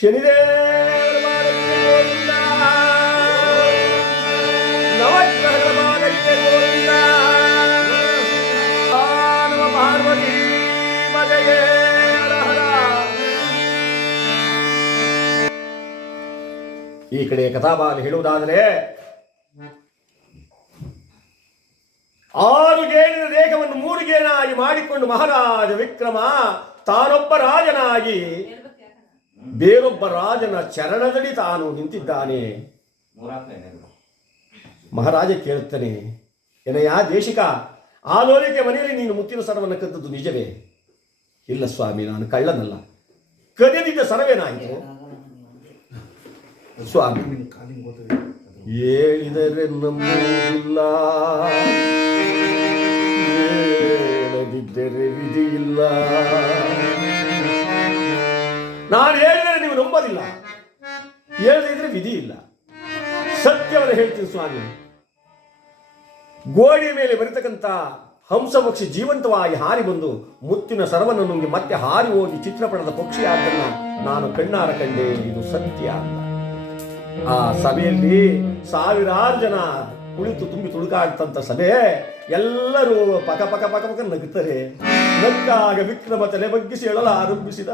ಹರ. ಈ ಕಡೆ ಕಥಾಭಾಗ ಹೇಳುವುದಾದರೆ, ಆರು ಗೇಣಿನ ದೇಹವನ್ನು ಮೂರು ಗೇಣಾಗಿ ಮಾಡಿಕೊಂಡು ಮಹಾರಾಜ ವಿಕ್ರಮ ತಾನೊಬ್ಬ ರಾಜನಾಗಿ ಬೇರೊಬ್ಬ ರಾಜನ ಚರಣದಲ್ಲಿ ತಾನು ನಿಂತಿದ್ದಾನೆ. ಮಹಾರಾಜ ಕೇಳುತ್ತಾನೆ ಏನಯ್ಯ ದೇಶಿಕ ಆ ಲೋಲಿಕೆ ಮನೆಯಲ್ಲಿ ನೀನು ಮುತ್ತಿನ ಸರವನ್ನು ಕದ್ದದ್ದು ನಿಜವೇ? ಇಲ್ಲ ಸ್ವಾಮಿ, ನಾನು ಕಳ್ಳನಲ್ಲ. ಕದಿದಿದ್ದ ಸರವೇನಾಯಿತು? ಸ್ವಾಮಿ, ಹೇಳಿದರೆ ನಂಬುವುದಿಲ್ಲ. ಹೇಳದಿದ್ದರೆ ಇಲ್ಲ ನಾನು ಹೇಳಿದರೆ ನೀವು ನಂಬೋದಿಲ್ಲ. ಹೇಳದಿದ್ರೆ ವಿಧಿ ಇಲ್ಲ. ಸತ್ಯವನ್ನು ಹೇಳ್ತೀನಿ ಸ್ವಾಮಿ. ಗೋಡೆಯ ಮೇಲೆ ಬರೀತಕ್ಕಂಥ ಹಂಸಪಕ್ಷಿ ಜೀವಂತವಾಗಿ ಹಾರಿ ಬಂದು ಮುತ್ತಿನ ಸರವನ್ನು ನುಂಗಿ ಮತ್ತೆ ಹಾರಿ ಹೋಗಿ ಚಿತ್ರಪಟದ ಪಕ್ಷಿ ಆದ್ದನ್ನ ನಾನು ಕಣ್ಣಾರ ಕಂಡೆ. ಇದು ಸತ್ಯ ಅಂತ. ಆ ಸಭೆಯಲ್ಲಿ ಸಾವಿರಾರು ಜನ ಕುಳಿತು ತುಂಬಿ ತುಳುಕಾಡ್ತಂಥ ಸಭೆ ಎಲ್ಲರೂ ಪಕ ಪಕ ಪಕ ಪಕ ನಗುತ್ತಾರೆ ನಗ್ಗಾಗ ವಿಕ್ರಮ ತಲೆ ಬಗ್ಗಿಸಿ ಹೇಳಲು ಆರಂಭಿಸಿದ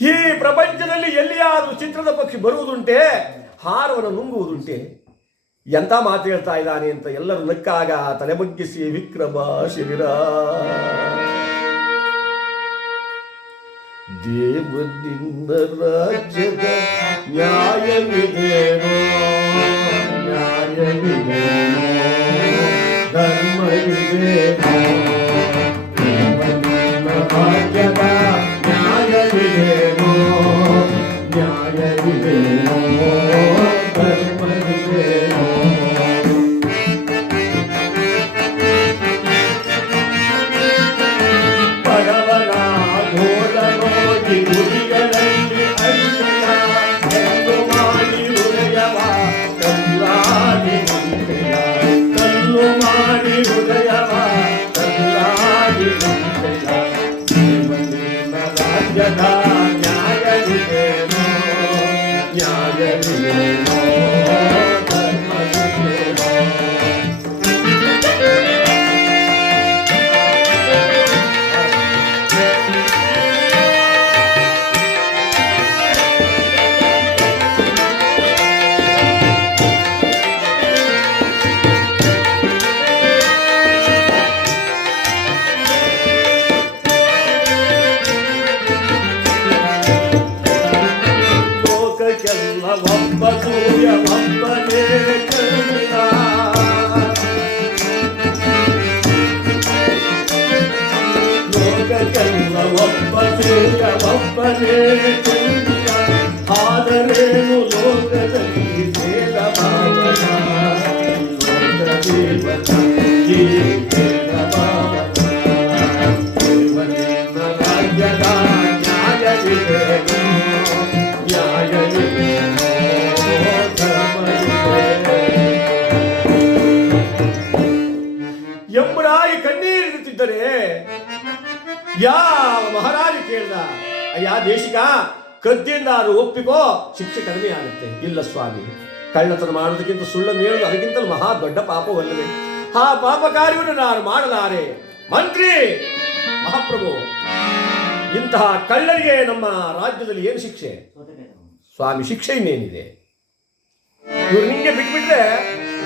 ಈ ಪ್ರಪಂಚದಲ್ಲಿ ಎಲ್ಲಿಯಾದರೂ ಚಿತ್ರದ ಪಕ್ಷಿ ಬರುವುದುಂಟೆ, ಹಾರವನ್ನು ನುಂಗುವುದುಂಟೆ? ಎಂತ ಮಾತು ಹೇಳ್ತಾ ಇದ್ದಾನೆ ಅಂತ ಎಲ್ಲರೂ ನಕ್ಕಾಗ ತಲೆ ಬಗ್ಗಿಸಿ ವಿಕ್ರಮ ಶಿಬಿರ. ದೇವದಿಂದ ರಾಜ್ಯದ ನ್ಯಾಯವಿದೇನೋ yüzüme ನ್ಯಾಯವಿದೇನೋ ಧರ್ಮವಿದೇನೋ ಲೋಕಕ್ಕೆಲ್ಲ ಒಬ್ಬ ಸೂರ್ಯ ಒಬ್ಬನೇ ಚಂದ್ರ ಆದರೇನು ಲೋಕದಲ್ಲಿ ಭೇದ ಭಾವನ ಲೋಕದೇವನ ಈ ಭೇದ ಭಾವನ ದೇವನಿಂದ ರಾಜ್ಯದ ನ್ಯಾಯವಿದೇನೋ ನ್ಯಾಯವಿದೇನೋ ಧರ್ಮವಿದೇನೋ ಎಂಬುದಾಗಿ ಕಣ್ಣೀರಿಡುತ್ತಿದ್ದರೆ ಯಾವ ಮಹಾರಾಜ ಕೇಳ್ದ? ಅಯ್ಯ, ದೇಶಿಕ ಕದ್ದಿಂದಾರು ಒಪ್ಪಿಕೋ, ಶಿಕ್ಷೆ ಕಡಿಮೆ ಆಗುತ್ತೆ. ಇಲ್ಲ ಸ್ವಾಮಿ, ಕಳ್ಳತನ ಮಾಡೋದಕ್ಕಿಂತ ಸುಳ್ಳನ್ನು ಹೇಳೋದು ಅದಕ್ಕಿಂತಲೂ ಮಹಾ ದೊಡ್ಡ ಪಾಪವಲ್ಲವೇ. ಆ ಪಾಪ ಕಾರ್ಯವನ್ನು ನಾನು ಮಾಡಲಾರೆ. ಮಂತ್ರಿ, ಮಹಾಪ್ರಭು, ಇಂತಹ ಕಳ್ಳರಿಗೆ ನಮ್ಮ ರಾಜ್ಯದಲ್ಲಿ ಏನು ಶಿಕ್ಷೆ? ಸ್ವಾಮಿ, ಶಿಕ್ಷೆ ಇನ್ನೇನಿದೆ? ಇವ್ರು ನಿಮಗೆ ಬಿಟ್ಬಿಟ್ರೆ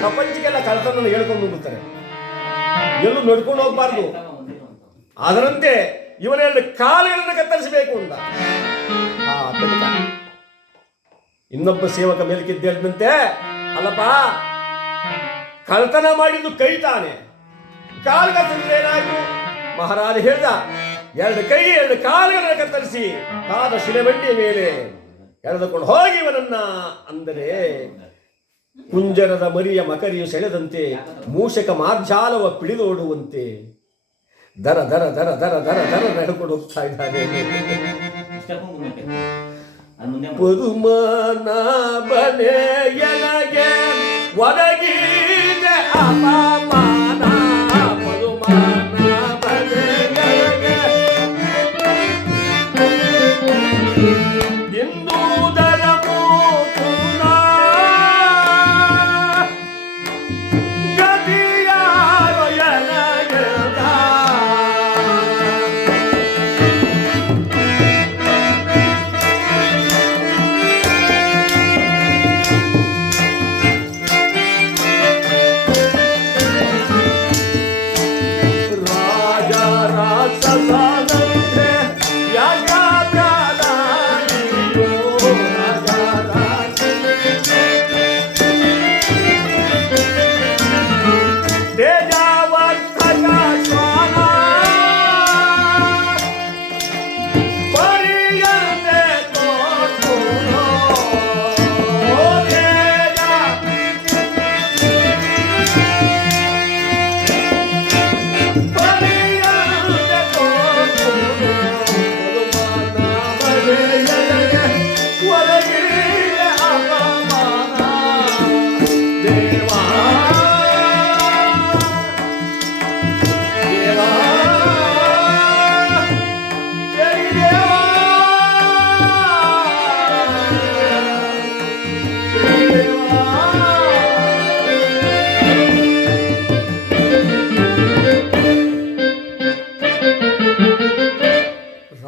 ಪ್ರಪಂಚಕ್ಕೆಲ್ಲ ಕಳ್ಳತನ ಹೇಳ್ಕೊಂಡು ಹೋಗುತ್ತಾರೆ ಎಲ್ಲೂ ನಡ್ಕೊಂಡು ಹೋಗ್ಬಾರ್ದು. ಅದರಂತೆ ಇವನೆರಡು ಕಾಲುಗಳನ್ನು ಕತ್ತರಿಸಬೇಕು ಅಂತ. ಇನ್ನೊಬ್ಬ ಸೇವಕ ಮೇಲಕ್ಕಿದ್ದೇಳಿದಂತೆ ಅಲ್ಲಪ್ಪ ಕಳ್ತನ ಮಾಡಿದ್ದು ಕೈ ತಾನೆ. ಕಾಲು ಕತ್ತರಿಸಿದ್ರೆ ಏನಾಯ್ತು? ಮಹಾರಾಜ ಹೇಳ್ದ, ಎರಡು ಕೈ, ಎರಡು ಕಾಲುಗಳನ್ನು ಕತ್ತರಿಸಿ ಕಾದ ಶಿಲೆ ಬಂಡಿಯ ಮೇಲೆ ಎಳೆದುಕೊಂಡು ಹೋಗಿ ಇವನನ್ನ ಅಂದರೆ ಕುಂಜರದ ಮರಿಯ ಮಕರಿಯು ಸೆಳೆದಂತೆ, ಮೂಷಕ ಮಾರ್ಜಾಲವ ಪಿಡಿದೋಡುವಂತೆ ದರ ದರ ದರ ದರ ದರ ದರ ನಡ್ಕೊಂಡು ಹೋಗ್ತಾ ಇದ್ದಾನೆ ಬನೆ ಎಲಗೆ ಒದಗಿದೆ ಅಪಮಾನ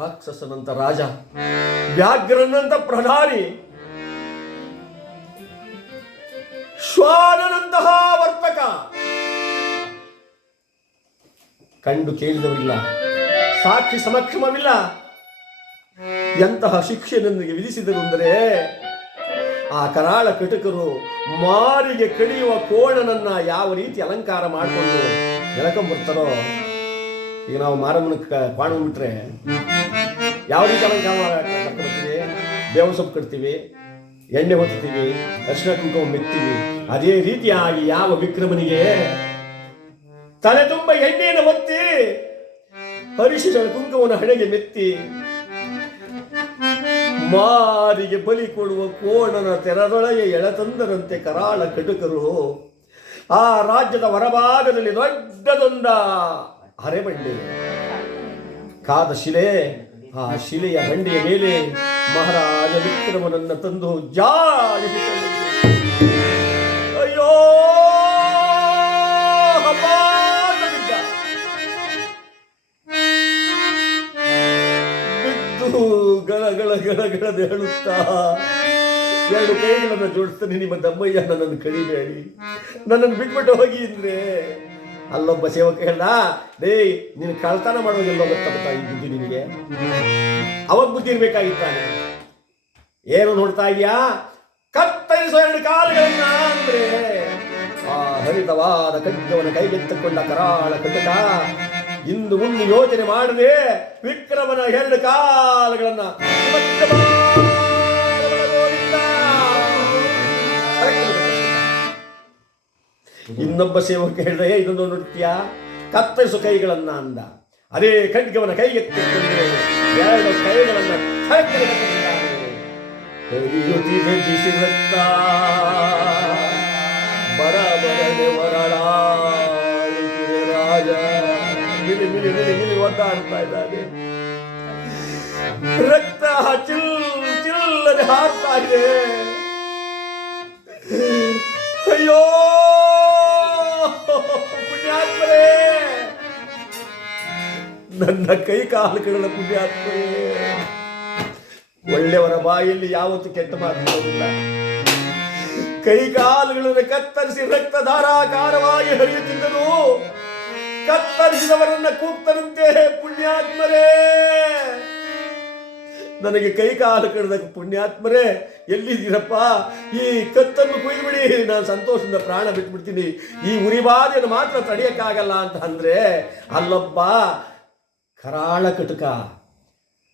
ರಾಕ್ಷಸನಂತ ರಾಜ, ವ್ಯಾಘ್ರನಂತ ಪ್ರಧಾನಿ ಶ್ವಾನನಂತಹ ವರ್ತಕ. ಕಂಡು ಕೇಳಿದವರಿಲ್ಲ, ಸಾಕ್ಷಿ ಸಮಕ್ಷಮವಿಲ್ಲ. ಎಂತಹ ಶಿಕ್ಷೆ ನನಗೆ ವಿಧಿಸಿದರು ಅಂದರೆ, ಆ ಕರಾಳ ಕಟಕರು ಮಾರಿಗೆ ಕಡಿಯುವ ಕೋಣನನ್ನ ಯಾವ ರೀತಿ ಅಲಂಕಾರ ಮಾಡಿಕೊಂಡು ಎಳ್ಕೊಂಬರ್ತಾರೋ ಈಗ ನಾವು ಮಾರಮ್ಮನ ಕ್ವಾಣ ಬಿಟ್ರೆ ಯಾವ ರೀತಿ ಕರ್ಕೊಂಡ್ಬರ್ತೀವಿ ಬೇವು ಸೊಪ್ಪು ಕಟ್ತೀವಿ, ಎಣ್ಣೆ ಹೊತ್ತೀವಿ ಅರಿಶಿನ ಕುಂಕುಮ ಮೆತ್ತೀವಿ. ಅದೇ ರೀತಿಯಾಗಿ ಯಾವ ವಿಕ್ರಮನಿಗೆ ತಲೆ ತುಂಬ ಎಣ್ಣೆಯನ್ನು ಹೊತ್ತಿ ಅರಿಶಿನ ಕುಂಕುಮನ ಹಣೆಗೆ ಮೆತ್ತಿ ಮಾರಿಗೆ ಬಲಿ ಕೊಡುವ ಕೋಣನ ತೆರದೊಳಗೆ ಎಳತಂದರಂತೆ ಕರಾಳ ಕಟುಕರು. ಆ ರಾಜ್ಯದ ಹೊರಭಾಗದಲ್ಲಿ ದೊಡ್ಡದೊಂದ ಅರೆಬಂಡೆ ಕಾದ ಶಿಲೆ ಆ ಶಿಲೆಯ ಬಂಡೆಯ ಮೇಲೆ ಮಹಾರಾಜ ವಿಕ್ರಮನನ್ನ ತಂದು ಜಾಡಿಸಿಕೊಂಡು ಅಯ್ಯೋ ಬಿದ್ದ. ಗಳ ಗಳ ಗಳ ಗಳದ ಹೇಳುತ್ತಾ ಎರಡು ಕೈಗಳನ್ನು ಜೋಡಿಸ್ತಾನೆ ನಿಮ್ಮ ದಮ್ಮಯ್ಯ ನನ್ನನ್ನು ಕಡಿಬೇಡಿ ನನ್ನನ್ನು ಬಿಟ್ಬಿಟ್ಟು ಹೋಗಿ ಅಂದ್ರೆ ಅಲ್ಲೊಬ್ಬ ಸೇವಕ ಹೇಳ್ದ ಡೇ ನೀನು ಕಳ್ತನ ಮಾಡೋದೆಲ್ಲ ಗೊತ್ತಾಗುತ್ತಾ ಈ ಬುದ್ಧಿ ನಿನಗೆ? ಅವಾಗ ಬುದ್ಧಿ ಇರ್ಬೇಕಾಗಿತ್ತಾನೆ. ಏನು ನೋಡ್ತಾ ಇದೆಯಾ ಕತ್ತರಿಸೋ ಎರಡು ಕಾಲುಗಳನ್ನ ಅಂದ್ರೆ, ಆ ಹರಿತವಾದ ಖಡ್ಗವನ ಕೈಗೆತ್ತಿಕೊಂಡ ಕರಾಳ ಕಟಕ, ಇಂದು ಮುಂದೆ ಯೋಚನೆ ಮಾಡದೆ ವಿಕ್ರಮನ ಎರಡು ಕಾಲುಗಳನ್ನ ಇನ್ನೊಬ್ಬ ಸೇವಕ ಹೇಳಿದ್ರೆ ಇದನ್ನು ನೃತ್ಯ, ಕತ್ತರಿಸು ಕೈಗಳನ್ನ ಅಂದ. ಅದೇ ಖಡ್ಗವನ ಕೈಗೆ ಎರಡು ಕೈಗಳನ್ನ ಥಳಕ್ಕೆ ಕತ್ತರಿಸಿದ್ದಾನೆ. ಹರಿಯುತ್ತಿದೆ ಬಿಸಿ ರಕ್ತ ಬರ ಬರದೆ ರಾಜ. ಮಿಲಿ ಮಿಲಿ ಮಿಲಿ ಮಿಲಿ ಒದ್ದಾಡ್ತಾ ಇದ್ದಾನೆ ರಕ್ತ ಚಿಲ್ ಚಿಲ್ಲದೆ ಹಾರ್ತಾ ಇದೆ. ಅಯ್ಯೋ! ನನ್ನ ಕೈ ಕಾಲುಗಳ ಪುಣ್ಯಾತ್ಮರೇ ಒಳ್ಳೆಯವರ ಬಾಯಲ್ಲಿ ಯಾವತ್ತು ಕೆಟ್ಟ ಮಾತು ಬರೋದಿಲ್ಲ ಕೈ ಕಾಲುಗಳನ್ನು ಕತ್ತರಿಸಿ ರಕ್ತ ಧಾರಾಕಾರವಾಗಿ ಹರಿಯುತ್ತಿದ್ದರು ಕತ್ತರಿಸಿದವರನ್ನ ಕೂಗ್ತರಂತೆ ಪುಣ್ಯಾತ್ಮರೇ. ನನಗೆ ಕೈ ಕಾಲು ಕಡ್ದ ಪುಣ್ಯಾತ್ಮರೇ, ಎಲ್ಲಿದ್ದೀರಪ್ಪ? ಈ ಕತ್ತನ್ನು ಕುಯ್ದುಬಿಡಿ. ನಾನು ಸಂತೋಷದಿಂದ ಪ್ರಾಣ ಬಿಟ್ಬಿಡ್ತೀನಿ. ಈ ಉರಿಬಾಧೆಯನ್ನು ಮಾತ್ರ ತಡೆಯಕ್ಕಾಗಲ್ಲ ಅಂತ ಅಂದ್ರೆ, ಅಲ್ಲೊಬ್ಬ ಕರಾಳ ಕಟುಕ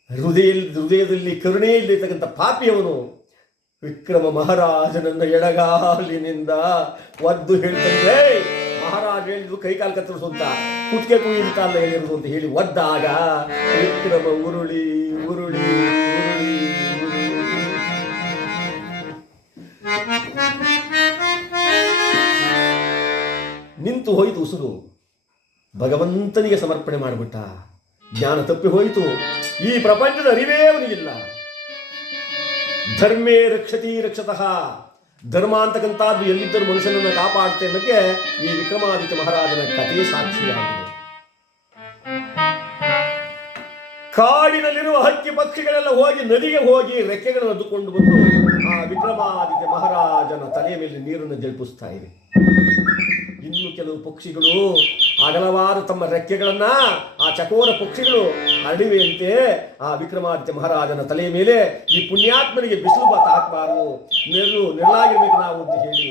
ಹೃದಯ ಹೃದಯದಲ್ಲಿ ಕರುಣೆ ಇಲ್ಲಿರ್ತಕ್ಕಂಥ ಪಾಪಿಯವನು ವಿಕ್ರಮ ಮಹಾರಾಜನನ್ನ ಎಡಗಾಲಿನಿಂದ ಒದ್ದು ಹೇಳ್ತಂದ್ರೆ ಮಹಾರಾಜ ಹೇಳಿದ್ರು ಕೈಕಾಲು ಕತ್ತರಿಸು ಅಂತ, ಕುತ್ತಿಗೆ ಕುಯ್ಯುತ್ತ ಅಲ್ಲ ಹೇಳಿರೋದು ಅಂತ ಹೇಳಿ ಒದ್ದಾಗ ವಿಕ್ರಮ, ಉರುಳಿ ಉರುಳಿ ನಿಂತು ಹೋಯಿತು ಉಸುರು. ಭಗವಂತನಿಗೆ ಸಮರ್ಪಣೆ ಮಾಡಿಬಿಟ್ಟ. ಜ್ಞಾನ ತಪ್ಪಿ ಹೋಯಿತು. ಈ ಪ್ರಪಂಚದ ಅರಿವೇ ಅವನಿಗಿಲ್ಲ ಧರ್ಮೇ ರಕ್ಷತಿ ರಕ್ಷತಃ. ಧರ್ಮ ಅಂತಕ್ಕಂಥದ್ದು ಎಲ್ಲಿದ್ದರೂ ಮನುಷ್ಯನನ್ನು ಕಾಪಾಡುತ್ತೆ ಅನ್ನೋಕ್ಕೆ ಈ ವಿಕ್ರಮಾದಿತ್ಯ ಮಹಾರಾಜನ ಕಥೆ ಸಾಕ್ಷಿಯಾಗಿದೆ. ಕಾಡಿನಲ್ಲಿರುವ ಹಕ್ಕಿ ಪಕ್ಷಿಗಳೆಲ್ಲ ಹೋಗಿ ನದಿಗೆ ಹೋಗಿ ರೆಕ್ಕೆಗಳನ್ನು ಅದ್ದುಕೊಂಡು ಬಂದು ಆ ವಿಕ್ರಮಾದಿತ್ಯ ಮಹಾರಾಜನ ತಲೆಯ ಮೇಲೆ ನೀರನ್ನು ಜಲ್ಪಿಸ್ತಾ ಇದೆ. ಇನ್ನು ಕೆಲವು ಪಕ್ಷಿಗಳು ಅಗಲವಾದ ತಮ್ಮ ರೆಕ್ಕೆಗಳನ್ನ ಆ ಚಕೋರ ಪಕ್ಷಿಗಳು ಅರಳಿವೆಯಂತೆ ಆ ವಿಕ್ರಮಾದಿತ್ಯ ಮಹಾರಾಜನ ತಲೆಯ ಮೇಲೆ ಈ ಪುಣ್ಯಾತ್ಮನಿಗೆ ಬಿಸಿಲು ಬಾತ ಹಾಕಬಾರದು, ನೆರಳು, ನೆರಳಾಗಿರ್ಬೇಕು ನಾವು ಅಂತ ಹೇಳಿ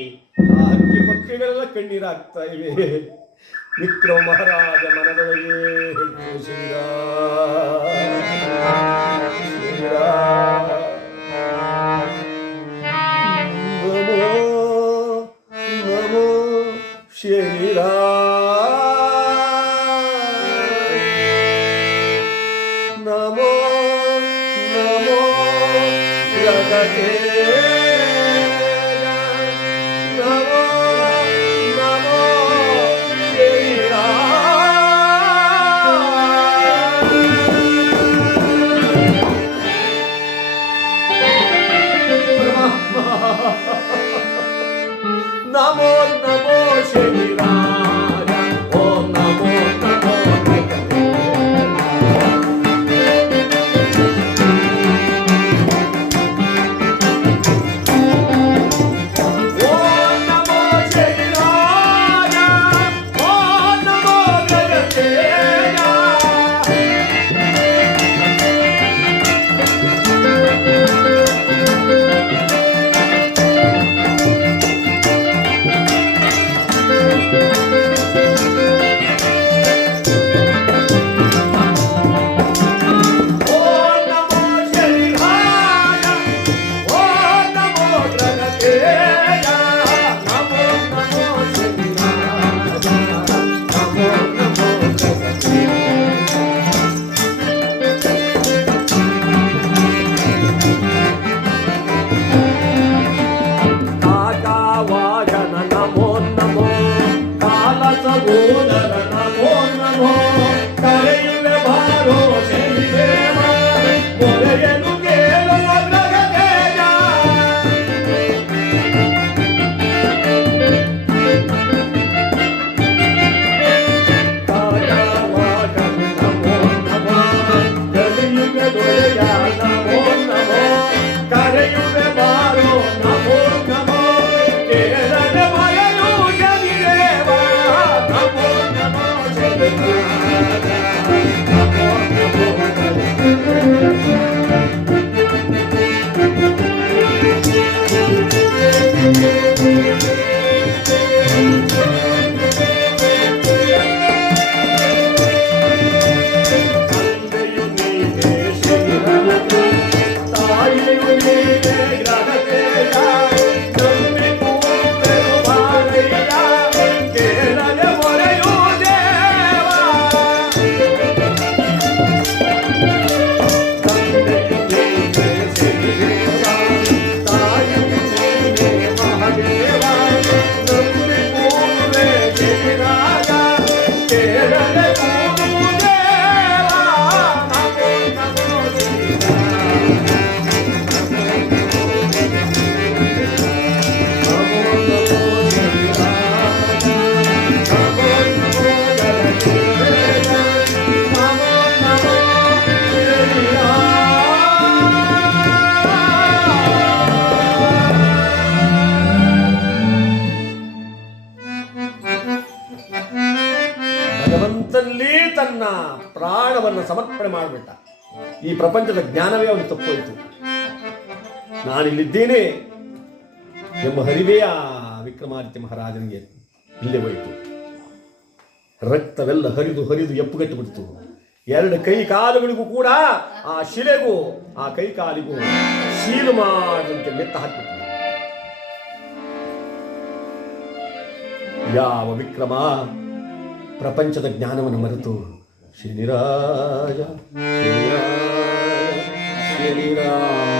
ಆ ಹಕ್ಕಿ ಪಕ್ಷಿಗಳೆಲ್ಲ ಕಣ್ಣೀರಾಗ್ತಾ ಇವೆ. ವಿಕ್ರಮ ಮಹಾರಾಜ ಮನದೊಳಗೆ ಹೆಚ್ಚು ಶ್ರೀರ 谢谢你的 ಪ್ರಾಣವನ್ನು ಸಮರ್ಪಣೆ ಮಾಡಿಬಿಟ್ಟ. ಈ ಪ್ರಪಂಚದ ಜ್ಞಾನವೇ ಅವನು ತಪ್ಪೋಯ್ತು. ನಾನಿಲ್ಲಿದ್ದೇನೆ ಎಂಬ ಹರಿವೇ ಆ ವಿಕ್ರಮಾದಿತ್ಯ ಮಹಾರಾಜನಿಗೆ ಇಲ್ಲೇ ಹೋಯಿತು. ರಕ್ತವೆಲ್ಲ ಹರಿದು ಹರಿದು ಎಪ್ಪುಗಟ್ಟು ಬಿಡ್ತು. ಎರಡು ಕೈ ಕಾಲುಗಳಿಗೂ ಕೂಡ ಆ ಶಿಲೆಗೂ, ಆ ಕೈ ಕಾಲಿಗೂ ಶೀಲು ಮಾಡಿದಂತೆ ಮೆತ್ತ ಹಾಕಿಬಿಟ್ಟು ಯಾವ ವಿಕ್ರಮ ಪ್ರಪಂಚದ ಜ್ಞಾನವನ್ನು ಮರೆತು Shri Raja, Shri Raja, Shri Raja.